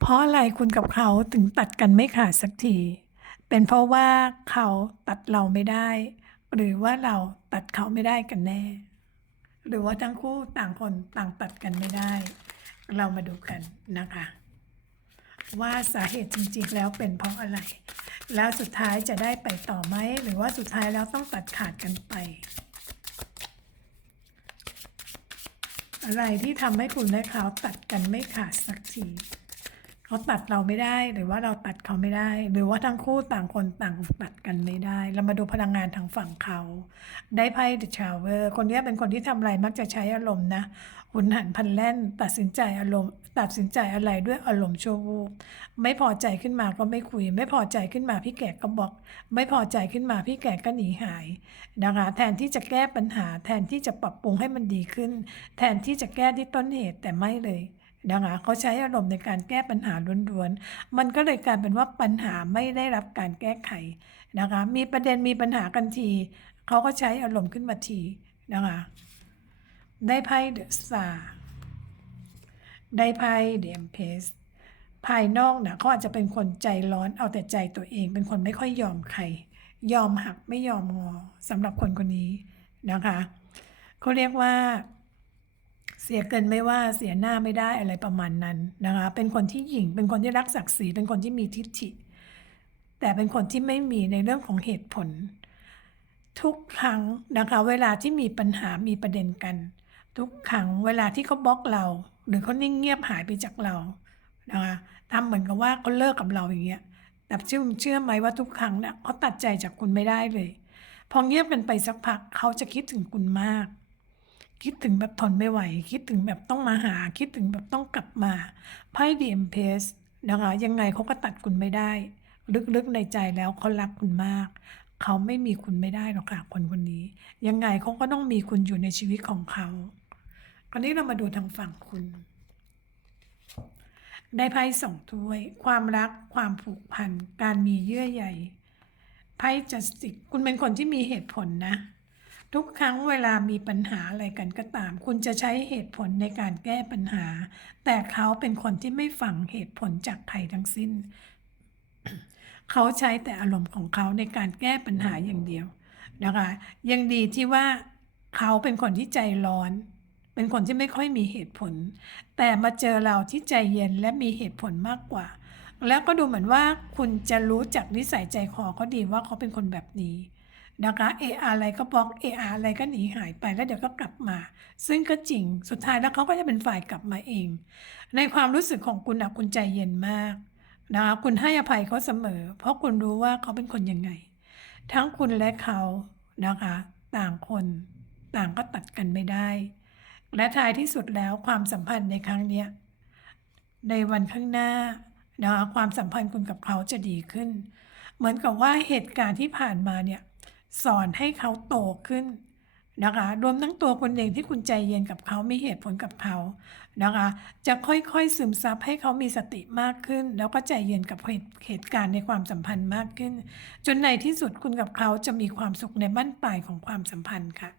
เพราะอะไรคุณกับเขาถึงตัดกันไม่ขาดสักที เป็นเพราะว่าเขาตัดเราไม่ได้ หรือว่าเราตัดเขาไม่ได้กันแน่ หรือว่าทั้งคู่ต่างคนต่างตัดกันไม่ได้ เรามาดูกันนะคะ ว่าสาเหตุจริงๆแล้วเป็นเพราะอะไร แล้วสุดท้ายจะได้ไปต่อไหมหรือว่าสุดท้ายแล้วต้องตัดขาดกันไปอะไรที่ทำให้คุณและเขาตัดกันไม่ขาดสักที เขาตัดเราไม่ได้หรือว่าเราตัดเขาไม่ได้ หรือว่าทั้งคู่ต่างคนต่างตัดกันไม่ได้ เรามาดูพลังงานทางฝั่งเขา ได้ไพ่ The Tower คนนี้เป็นคนที่ทำอะไรมักจะใช้อารมณ์นะหุนหันพันแล่น ตัดสินใจอารมณ์ ตัดสินใจอะไรด้วยอารมณ์ชั่ววูบไม่พอใจขึ้นมาก็ไม่คุย ไม่พอใจขึ้นมาพี่แก่ก็บอก ไม่พอใจขึ้นมาพี่แก่ก็หนีหายนะคะแทนที่จะแก้ปัญหา แทนที่จะปรับปรุงให้มันดีขึ้น แทนที่จะแก้ที่ต้นเหตุแต่ไม่เลย นะคะเขาใช้อารมณ์ในการแก้ปัญหาล้วนๆ มันก็เลยกลายเป็นว่าปัญหาไม่ได้รับการแก้ไขนะคะ มีประเด็นมีปัญหากันที เขาก็ใช้อารมณ์ขึ้นมาทีนะคะ ได้ไพ่เดอะสตาร์ได้ไพ่เดมเพสภายนอกนะเขาอาจจะเป็นคนใจร้อนเอาแต่ใจตัวเอง เป็นคนไม่ค่อยยอมใคร ยอมหักไม่ยอมงอสำหรับคนคนนี้นะคะเขาเรียกว่า เสียเกินไม่ว่าเสียหน้าไม่ได้อะไรประมาณนั้นนะคะ เป็นคนที่หยิ่ง เป็นคนที่รักศักดิ์ศรี เป็นคนที่มีทิฐิ แต่เป็นคนที่ไม่มีในเรื่องของเหตุผล ทุกครั้งนะคะ เวลาที่มีปัญหา มีประเด็นกัน ทุกครั้งเวลาที่เขาบล็อกเรา หรือเขานิ่งเงียบหายไปจากเรา นะคะทำเหมือนกับว่าเขาเลิกกับเราอย่างเงี้ย แต่เชื่อเชื่อไหมว่าทุกครั้งเนี่ยเขาตัดใจจากคุณไม่ได้เลย พอเงียบกันไปสักพักเขาจะคิดถึงคุณมาก คิดถึงแบบทนไม่ไหว คิดถึงแบบต้องมาหา คิดถึงแบบต้องกลับมาไพ่ดีเอ็มเพสนะคะยังไงเขาก็ตัดคุณไม่ได้ ลึกๆในใจแล้วเขารักคุณมาก เขาไม่มีคุณไม่ได้หรอกค่ะคนคนนี้ ยังไงเขาก็ต้องมีคุณอยู่ในชีวิตของเขาคราวนี้เรามาดูทางฝั่งคุณ ได้ไพ่สองถ้วย ความรักความผูกพัน การมีเยื่อใยไพ่จัสติกคุณเป็นคนที่มีเหตุผลนะ ทุกครั้งเวลามีปัญหาอะไรกันก็ตาม คุณจะใช้เหตุผลในการแก้ปัญหา แต่เขาเป็นคนที่ไม่ฟังเหตุผลจากใครทั้งสิ้น เขาใช้แต่อารมณ์ของเขาในการแก้ปัญหาอย่างเดียวนะคะยังดีที่ว่าเขาเป็นคนที่ใจร้อน เป็นคนที่ไม่ค่อยมีเหตุผล แต่มาเจอเราที่ใจเย็นและมีเหตุผลมากกว่า แล้วก็ดูเหมือนว่าคุณจะรู้จักนิสัยใจคอเขาดีว่าเขาเป็นคนแบบนี้ นะคะเออะไรก็บล็อกเออะไรก็หนีหายไปแล้วเดี๋ยวก็กลับมา ซึ่งก็จริงสุดท้ายแล้วเขาก็จะเป็นฝ่ายกลับมาเอง ในความรู้สึกของคุณนะคุณใจเย็นมากนะคะคุณให้อภัยเขาเสมอ เพราะคุณรู้ว่าเขาเป็นคนยังไง ทั้งคุณและเขานะคะ ต่างคนต่างก็ตัดกันไม่ได้ และท้ายที่สุดแล้วความสัมพันธ์ในครั้งเนี้ยในวันข้างหน้านะคะความสัมพันธ์คุณกับเขาจะดีขึ้น เหมือนกับว่าเหตุการณ์ที่ผ่านมาเนี่ย สอนให้เขาโตขึ้นนะคะรวมทั้งตัวคนเองที่คุณใจเย็นกับเขามีเหตุผลกับเขานะคะจะค่อยๆซึมซับให้เขามีสติมากขึ้น แล้วก็ใจเย็นกับเหตุการณ์ในความสัมพันธ์มากขึ้น จนในที่สุดคุณกับเขาจะมีความสุขในบั้นปลายของความสัมพันธ์ค่ะ